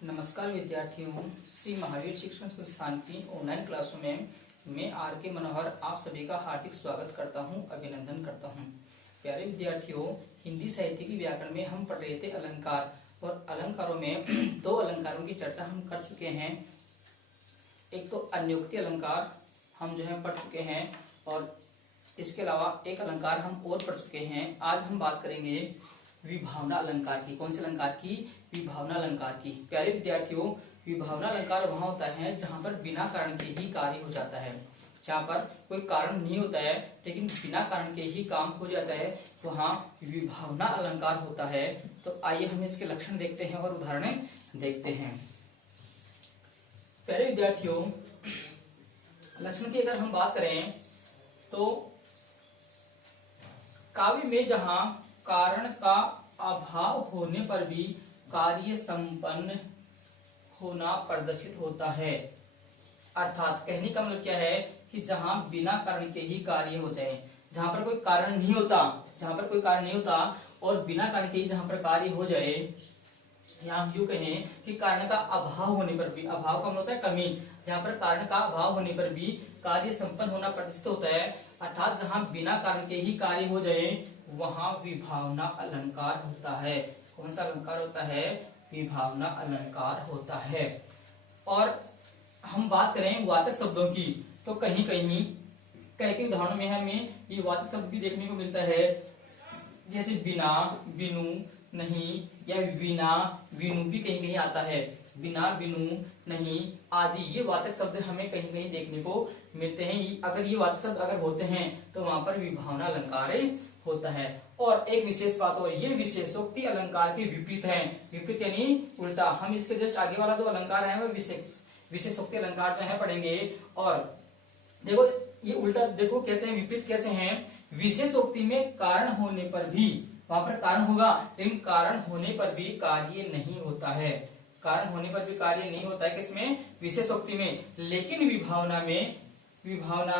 नमस्कार विद्यार्थियों, श्री महावीर शिक्षण संस्थान की ऑनलाइन क्लासों में मैं आर के मनोहर आप सभी का हार्दिक स्वागत करता हूं, अभिनंदन करता हूं। प्यारे विद्यार्थियों, हिंदी साहित्य की व्याकरण में हम पढ़ रहे थे अलंकार, और अलंकारों में दो अलंकारों की चर्चा हम कर चुके हैं। एक तो अन्योक्ति अलंकार हम पढ़ चुके हैं, और इसके अलावा एक अलंकार हम और पढ़ चुके हैं। आज हम बात करेंगे विभावना अलंकार की। कौन से अलंकार की? विभावना अलंकार की। प्यारे विद्यार्थियों, विभावना अलंकार वहां होता है जहां पर बिना कारण के ही कार्य हो जाता है। जहां पर कोई कारण नहीं होता है लेकिन बिना कारण के ही काम हो जाता है, वहां विभावना अलंकार होता है। तो आइए हम इसके लक्षण देखते हैं और उदाहरण देखते हैं। प्यारे विद्यार्थियों, लक्षण की अगर हम बात करें तो काव्य में जहां कारण का अभाव होने पर भी कार्य संपन्न होना प्रदर्शित होता है। अर्थात कहने का मतलब क्या है कि जहां बिना कारण के ही कार्य हो जाए, जहां पर कोई कारण नहीं होता, और बिना कारण के ही जहां पर कार्य हो जाए, या हम यूं कहें कि कारण का अभाव होने पर भी, अभाव का मतलब होता है कमी, जहां पर कारण का अभाव होने पर भी कार्य संपन्न होना प्रदर्शित होता है, अर्थात जहां बिना कारण के ही कार्य हो जाए, वहां विभावना अलंकार होता है। कौन सा अलंकार होता है? विभावना अलंकार होता है। और हम बात करें वाचक शब्दों की, तो कहीं कहीं कई उदाहरणों में हमें ये वाचक शब्द भी देखने को मिलता है, जैसे बिना, बिनु, नहीं, या विना, विनु भी कहीं कहीं आता है। बिना, बिनु, नहीं आदि ये वाचक शब्द हमें कहीं कहीं देखने को मिलते हैं। अगर ये वाचक शब्द अगर होते हैं तो वहां पर विभावना अलंकार होता है। और एक विशेष बात, और ये विशेषोक्ति अलंकार के विपरीत है। विपरीत यानी उल्टा। हम इसके जस्ट आगे वाला जो अलंकार है वह विशेषोक्ति अलंकार जो है पढ़ेंगे। और देखो ये उल्टा, देखो कैसे है, विपरीत कैसे हैं। विशेषोक्ति में कारण होने पर भी, वहां पर कारण होगा लेकिन कारण होने पर भी कार्य नहीं होता है। कारण होने पर भी कार्य नहीं होता है किसमें? विशेषोक्ति में। लेकिन विभावना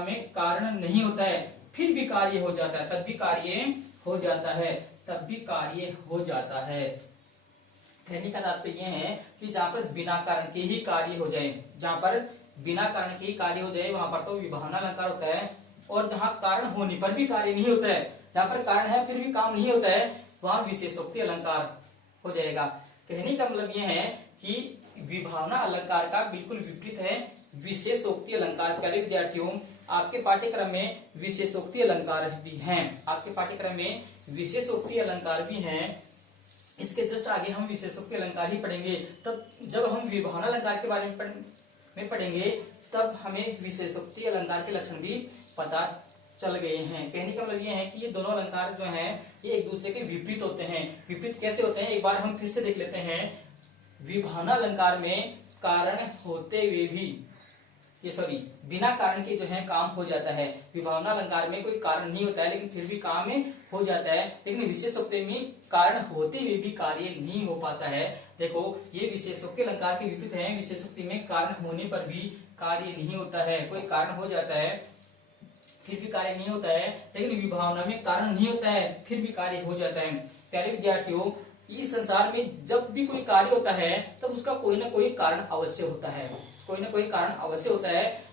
में कारण नहीं होता है, फिर भी कार्य हो जाता है, तब भी कार्य हो जाता है। कहने का तात्पर्य है कि जहां पर बिना कारण के ही कार्य हो जाए, वहां पर तो विभावना अलंकार होता है। और जहां कारण होने पर भी कार्य नहीं होता है, जहां पर कारण है फिर भी काम नहीं होता है, वहां विशेषोक्ति अलंकार हो जाएगा। कहने का मतलब यह है कि विभावना अलंकार का बिल्कुल विपरीत है विशेषोक्ति अलंकार। प्यारे विद्यार्थियों, आपके पाठ्यक्रम में विशेषोक्ति अलंकार भी हैं। इसके जस्ट आगे हम विशेषोक्ति अलंकार ही पढ़ेंगे। तब जब हम विभावना अलंकार के बारे में पढ़ेंगे तब हमें विशेषोक्ति अलंकार के लक्षण भी पता चल गए हैं। कहने का मतलब ये है कि ये दोनों अलंकार जो हैं ये एक दूसरे के विपरीत होते हैं। विपरीत कैसे होते हैं, एक बार हम फिर से देख लेते हैं। विभावना अलंकार में कारण होते हुए भी, बिना कारण के जो है काम हो जाता है। विभावना अलंकार में कोई कारण नहीं होता है लेकिन फिर भी काम हो जाता है। लेकिन विशेषोक्ति में कारण होते हुए भी कार्य नहीं हो पाता है। देखो ये विशेषोक्ति अलंकार के विपरीत है। विशेषोक्ति में कारण होने पर भी कार्य नहीं होता है, कोई कारण हो जाता है फिर भी कार्य नहीं होता है। लेकिन विभावना में कारण नहीं होता है फिर भी कार्य हो जाता है। प्यारे विद्यार्थियों, इस संसार में जब भी कोई कार्य होता है तब उसका कोई ना कोई कारण अवश्य होता है।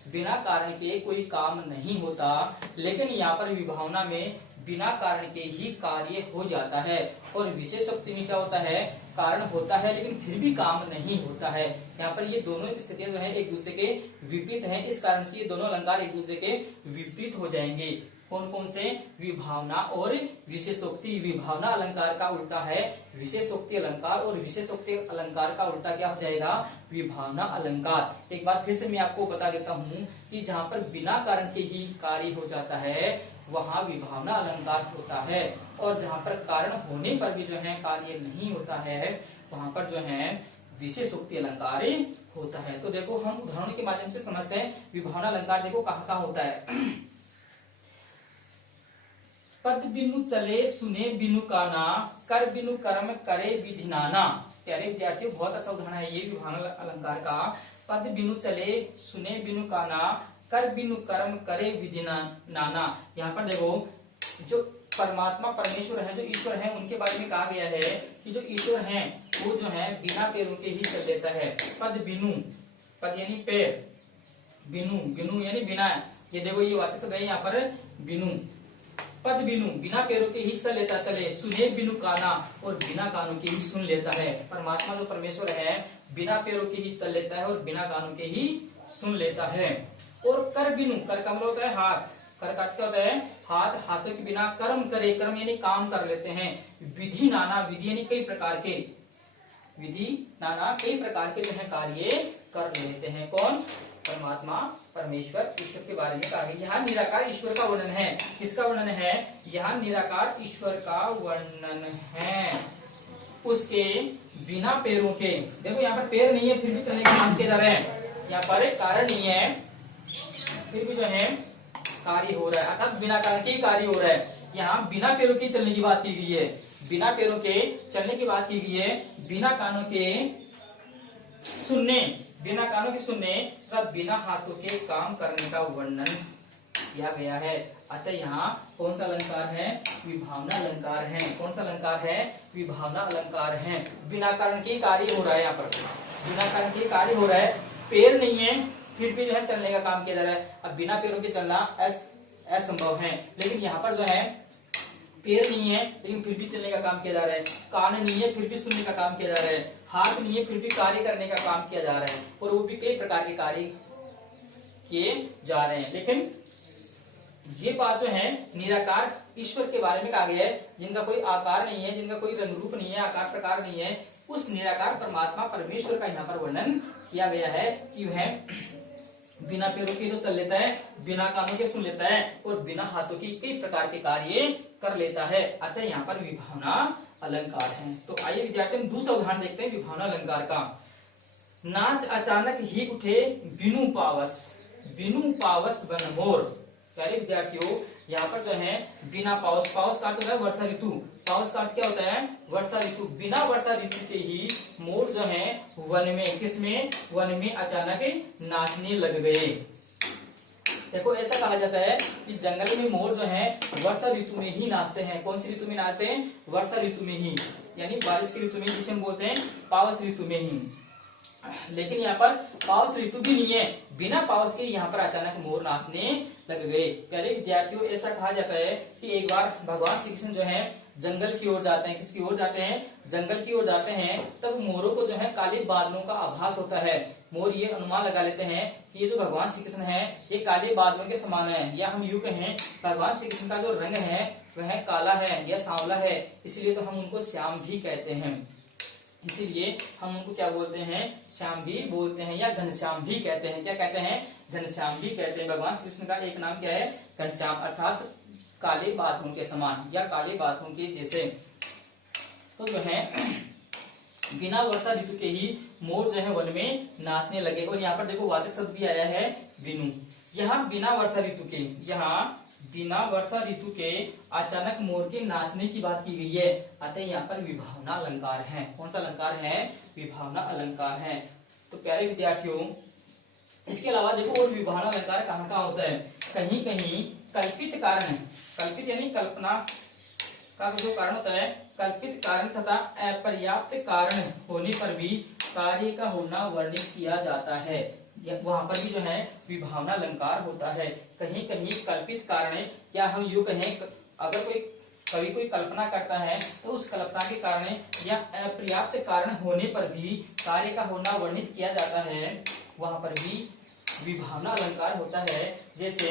बिना कारण के कोई काम नहीं होता, लेकिन यहाँ पर विभावना में बिना कारण के ही कार्य हो जाता है। और विशेषोक्ति में क्या होता है? कारण होता है लेकिन फिर भी काम नहीं होता है। यहाँ पर ये दोनों स्थितियां जो है एक दूसरे के विपरीत हैं। इस कारण से ये दोनों अलंकार एक दूसरे के विपरीत हो जाएंगे। कौन कौन से? विभावना और विशेषोक्ति। विभावना अलंकार का उल्टा है विशेषोक्ति अलंकार, और विशेषोक्ति अलंकार का उल्टा क्या हो जाएगा? विभावना अलंकार। एक बात फिर से मैं आपको बता देता हूँ कि जहां पर बिना कारण के ही कार्य हो जाता है वहां विभावना अलंकार होता है, और जहां पर कारण होने पर भी जो है कार्य नहीं होता है वहां पर जो है विशेषोक्ति अलंकार होता है। तो देखो हम उदाहरणों के माध्यम से समझते हैं विभावना अलंकार। देखो कहाँ होता है। पद बिनु चले सुने बिनु काना, कर बिनु कर्म करे विधि नाना। प्यारे विद्यार्थियों, बहुत अच्छा उदाहरण है ये विभावना अलंकार का। पद बिनु चले सुने बिनु काना, कर बिनु कर्म करे विधि नाना। यहाँ पर देखो जो परमात्मा परमेश्वर है, जो ईश्वर है, उनके बारे में कहा गया है कि जो ईश्वर है वो जो है बिना पैरों के ही चल लेता है। पद बिनु, पद यानी पैर, बिनु, बिनु यानी बिना, ये देखो ये वाचक शब्द है यहाँ पर बिनु, पद बिनु, बिना पैरों के ही चल लेता चले, सुने बिनु काना, और बिना कानों के ही सुन लेता है। परमात्मा जो परमेश्वर है बिना पैरों के ही चल लेता है और बिना कानों के ही सुन लेता है। और कर बिनु, कर का मतलब होता है हाथ, कर का क्या होता है हाथ, हाथों के बिना कर्म करे, कर्म यानी काम कर लेते हैं। विधि नाना, विधि यानी कई प्रकार के, विधि नाना कई प्रकार के जो है कार्य कर लेते हैं। कौन? परमात्मा परमेश्वर ईश्वर के बारे में कहा गया। यहाँ निराकार ईश्वर का वर्णन है। किसका वर्णन है? यहाँ निराकार ईश्वर का वर्णन है, उसके बिना पैरों के। देखो यहाँ पर पैर नहीं है फिर भी चलने का काम किया जा रहा है, यहाँ पर कारण नहीं है फिर भी जो है कार्य हो रहा है, अर्थात बिना कारण के कार्य हो रहा है। यहाँ बिना पैरों के चलने की बात की गई है, बिना पैरों के चलने की बात की गई है, बिना कानों के सुनने, बिना कानों के सुनने तथा बिना हाथों के काम करने का वर्णन किया गया है। अतः यहाँ कौन सा अलंकार है? विभावना अलंकार है। कौन सा अलंकार है? विभावना अलंकार है। बिना कारण के कार्य हो रहा है, यहाँ पर बिना कारण के कार्य हो रहा है, पैर नहीं है फिर भी जो है चलने का काम किया जा रहा है। अब बिना पैरों के चलना असंभव है, लेकिन यहाँ पर जो है पैर नहीं है लेकिन फिर भी चलने का काम किया जा रहा है, कान नहीं है फिर भी सुनने का काम किया जा रहा है, हाथ नहीं है फिर भी कार्य करने का काम किया जा रहा है, और वो भी कई प्रकार के कार्य किए जा रहे हैं। लेकिन ये बात जो है निराकार ईश्वर के बारे में कहा गया है, जिनका कोई आकार नहीं है, जिनका कोई रंग रूप नहीं है, आकार प्रकार नहीं है, उस निराकार परमात्मा परमेश्वर का यहाँ पर वर्णन किया गया है कि वह बिना पैरों के तो चल लेता है, बिना कानों के सुन लेता है, और बिना हाथों की कई प्रकार के कार्य कर लेता है। अतः यहाँ पर विभावना अलंकार है। तो आइए विद्यार्थी हम दूसरा उदाहरण देखते हैं विभावना अलंकार का। नाच अचानक ही उठे बिनु पावस, बिनु पावस बन मोर। प्यारे विद्यार्थियों यहाँ पर जो है बिना पावस, पावस का अर्थ होता है वर्षा ऋतु, पावस का अर्थ क्या होता है? वर्षा ऋतु। बिना वर्षा ऋतु के ही मोर जो है वन में, किसमें? वन में अचानक नाचने लग गए। देखो ऐसा कहा जाता है कि जंगल में मोर जो है वर्षा ऋतु में ही नाचते हैं। कौन सी ऋतु में नाचते हैं? वर्षा ऋतु में ही, यानी बारिश की ऋतु में, जिसे हम बोलते हैं पावस ऋतु में ही। लेकिन यहाँ पर पावस ऋतु भी नहीं है, बिना पावस के यहाँ पर अचानक मोर नाचने लग गए। प्यारे विद्यार्थियों ऐसा कहा जाता है कि एक बार भगवान श्री कृष्ण जो है जंगल की ओर जाते हैं। किसकी ओर जाते हैं? जंगल की ओर जाते हैं। तब मोरों को जो है काले बादलों का आभास होता है। मोर ये अनुमान लगा लेते हैं कि ये जो भगवान श्री कृष्ण है ये काले बादलों के समान है, या हम यूं कहें भगवान श्री कृष्ण का जो रंग है वह काला है या सांवला है, इसलिए तो हम उनको श्याम भी कहते हैं। इसीलिए हम उनको क्या बोलते हैं? श्याम भी बोलते हैं, या घनश्याम भी कहते हैं। क्या कहते हैं? घनश्याम भी कहते हैं। भगवान श्री कृष्ण का एक नाम क्या है? घनश्याम, अर्थात काले बादलों के समान या काले बादलों के जैसे। तो जो है बिना वर्षा ऋतु के ही मोर जो है वन में नाचने लगे। और यहाँ पर देखो वाचक शब्द भी आया है बिनु। यहाँ बिना वर्षा ऋतु के, यहाँ बिना वर्षा ऋतु के अचानक मोर के नाचने की बात की गई है। अतः यहाँ पर विभावना अलंकार है। कौन सा अलंकार है? विभावना अलंकार है। तो प्यारे विद्यार्थियों इसके अलावा देखो और विभावना अलंकार कहाँ कहाँ होता है? कहीं कहीं कल्पित कारण, कल्पित यानी कल्पना का जो कारण होता है, कल्पित कारण तथा अपर्याप्त कारण होने पर भी कार्य का होना वर्णित किया जाता है। वहां पर भी जो है विभावना अलंकार होता है। कहीं कहीं कल्पित कारण, या हम यूं कहें अगर कोई कवि कोई कल्पना करता है तो उस कल्पना के कारण या अपर्याप्त कारण होने पर भी कार्य का होना वर्णित किया जाता है, वहां पर भी विभावना अलंकार होता है। जैसे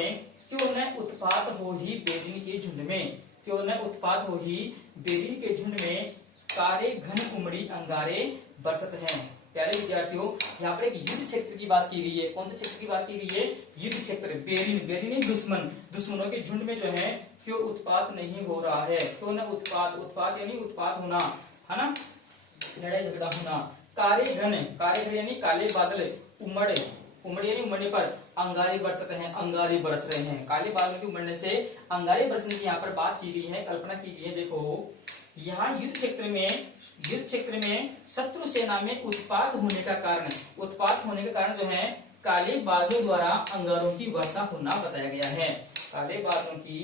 क्यों न उत्पात हो ही बेदिन के झुंड में, क्यों न उत्पात हो ही बेदिन के झुंड में, कारे घन उमड़ी अंगारे बरसत हैं। प्यारे विद्यार्थियों यहाँ पर एक युद्ध क्षेत्र की बात की गई है। कौन से क्षेत्र की बात की गई है? युद्ध क्षेत्र। बेरिन, बेरिन दुश्मन, दुश्मनों के झुंड में जो है क्यों उत्पात नहीं हो रहा है? क्यों न उत्पात, उत्पात यानी उत्पात होना, है ना, लड़ाई झगड़ा होना। कारे घन, कारे घन यानी काले बादल, उमड़े, उमड़े यानी उमड़ने पर, अंगारे बरसते हैं, अंगारे बरस रहे हैं। काले बादलों के उमड़ने से अंगारे बरसने की यहाँ पर बात की गई है, कल्पना की गई है। देखो यहाँ युद्ध क्षेत्र में शत्रु सेना में उत्पात होने का कारण, उत्पात होने के कारण जो है काले बादलों द्वारा अंगारों की वर्षा होना बताया गया है। काले बादलों की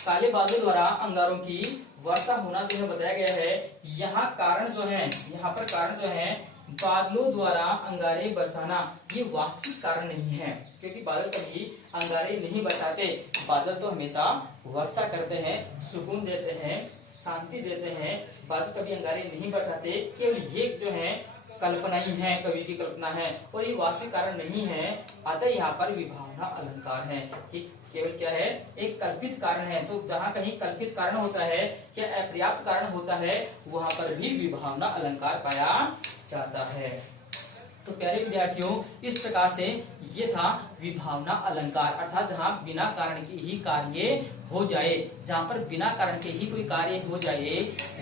काले बादलों द्वारा अंगारों की वर्षा होना जो है बताया गया है। यहाँ कारण जो है, यहाँ पर कारण जो है बादलों द्वारा अंगारे बरसाना, ये वास्तविक कारण नहीं है, क्योंकि बादल कभी अंगारे नहीं बरसाते। बादल तो हमेशा वर्षा करते हैं, सुकून देते हैं, शांति देते हैं। बादल कभी अंगारे नहीं बरसाते। केवल ये जो है कल्पना ही है, कवि की कल्पना है, और ये वास्तविक कारण नहीं है। अतः यहाँ पर विभावना अलंकार है, ये केवल क्या है, एक कल्पित कारण है। तो जहाँ कहीं कल्पित कारण होता है या अपर्याप्त कारण होता है, वहां पर भी विभावना अलंकार पाया जाता है। तो प्यारे विद्यार्थियों, इस प्रकार से ये था विभावना अलंकार, अर्थात जहाँ बिना कारण के ही कार्य हो जाए, जहाँ पर बिना कारण के ही कोई कार्य हो जाए,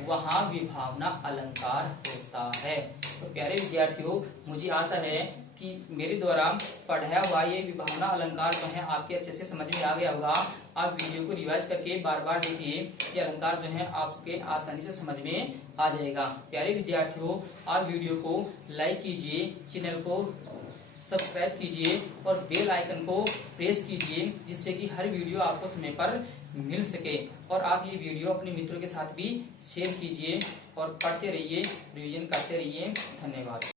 वहाँ विभावना अलंकार होता है। तो प्यारे विद्यार्थियों, मुझे आशा है कि मेरे द्वारा पढ़ाया हुआ ये विभावना अलंकार जो है आपके अच्छे से समझ में आ गया होगा। आप वीडियो को रिवाइज करके बार बार देखिए, ये अलंकार जो है आपके आसानी से समझ में आ जाएगा। प्यारे विद्यार्थियों, आप वीडियो को लाइक कीजिए, चैनल को सब्सक्राइब कीजिए और बेल आइकन को प्रेस कीजिए, जिससे कि हर वीडियो आपको समय पर मिल सके। और आप ये वीडियो अपने मित्रों के साथ भी शेयर कीजिए और पढ़ते रहिए, रिवीजन करते रहिए। धन्यवाद।